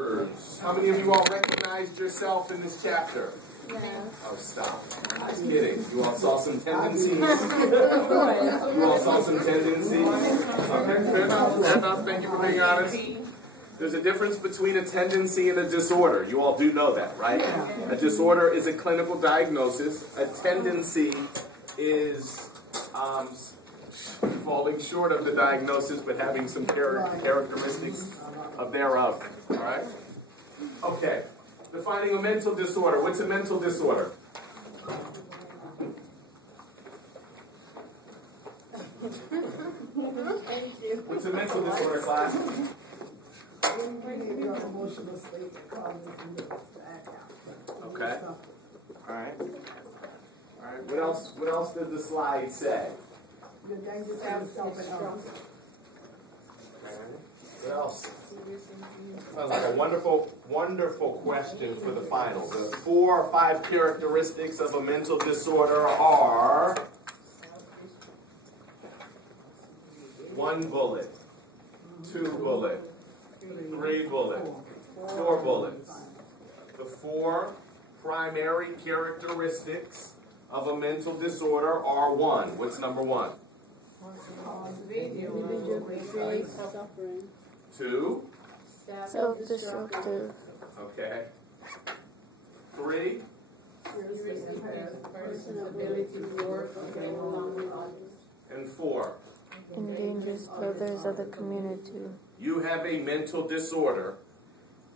disorders. How many of you all recognized yourself in this chapter? No. Oh, stop. I was kidding. You all saw some tendencies? You all saw some tendencies? Okay, fair enough. Fair enough. Thank you for being honest. There's a difference between a tendency and a disorder. You all do know that, right? A disorder is a clinical diagnosis. A tendency is falling short of the diagnosis but having some characteristics of thereof. All right? Okay. Defining a mental disorder. What's a mental disorder? What's a mental disorder, class? Okay. All right. All right. What else? What else does the slide say? What else? Sounds like a wonderful, wonderful question for the final. The 4 or 5 characteristics of a mental disorder are 1 bullet, 2 bullet, 3 bullet, 4 bullets. The 4 primary characteristics of a mental disorder are 1. What's number 1? 2. Self-destructive. Okay. 3. And 4. Endangers others of the community. You have a mental disorder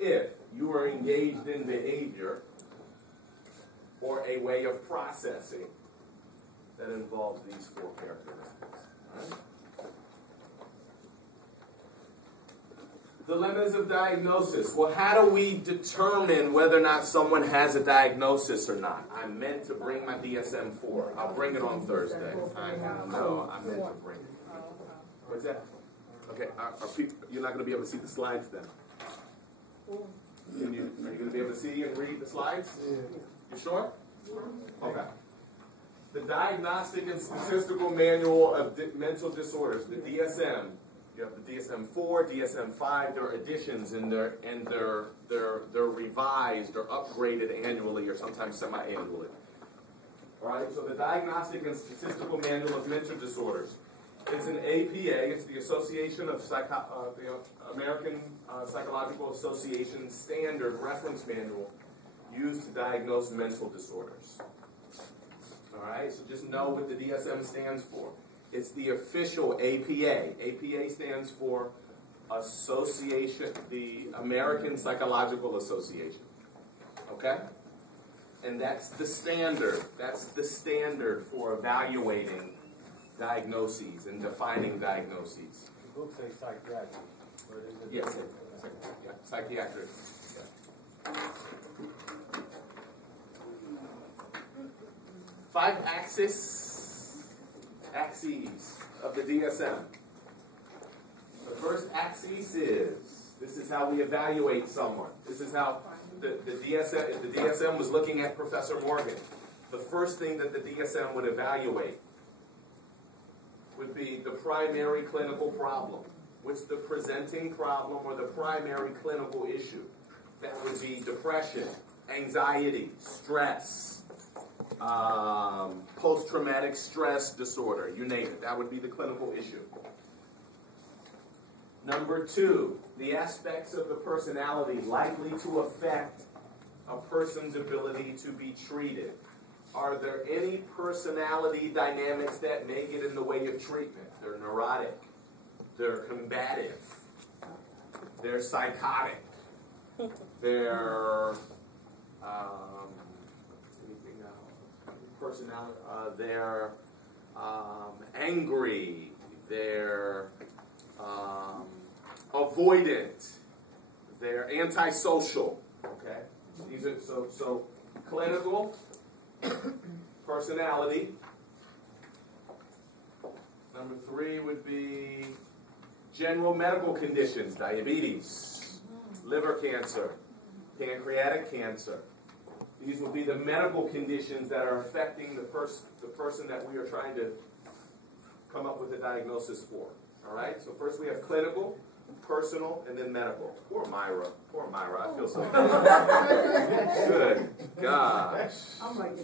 if you are engaged in behavior or a way of processing that involves these 4 characteristics. All right? Dilemmas of diagnosis. Well, how do we determine whether or not someone has a diagnosis or not? I meant to bring my DSM-4. I'll bring it on Thursday. I know. I meant to bring it. What's that? Okay. You're not going to be able to see the slides then? Are you going to be able to see and read the slides? You sure? Okay. The Diagnostic and Statistical Manual of Mental Disorders, the DSM. You have the DSM-4, DSM-5. There are additions, and they're revised or upgraded annually or sometimes semi-annually. All right. So the Diagnostic and Statistical Manual of Mental Disorders. It's an APA. It's the Association of the American Psychological Association standard reference manual used to diagnose mental disorders. All right. So just know what the DSM stands for. It's the official APA. APA stands for Association, the American Psychological Association. Okay? And that's the standard. That's the standard for evaluating diagnoses and defining diagnoses. The book says psychiatric. Yes, yeah, psychiatric. Yeah. 5 axes of the DSM. The first axis is, this is how we evaluate someone. This is how the DSM was looking at Professor Morgan. The first thing that the DSM would evaluate would be the primary clinical problem. What's the presenting problem or the primary clinical issue? That would be depression, anxiety, stress, post-traumatic stress disorder, you name it. That would be the clinical issue. Number 2, the aspects of the personality likely to affect a person's ability to be treated. Are there any personality dynamics that may get in the way of treatment? They're neurotic. They're combative. They're psychotic. They're anything else? Personality. They're angry. They're avoidant. They're antisocial. Okay. These are so clinical. Personality. Number 3 would be general medical conditions, diabetes, liver cancer, pancreatic cancer. These would be the medical conditions that are affecting the person that we are trying to come up with a diagnosis for. All right? So first we have clinical. personal, and then medical. Poor Myra. Poor Myra. I feel so bad. Good gosh. I'm like,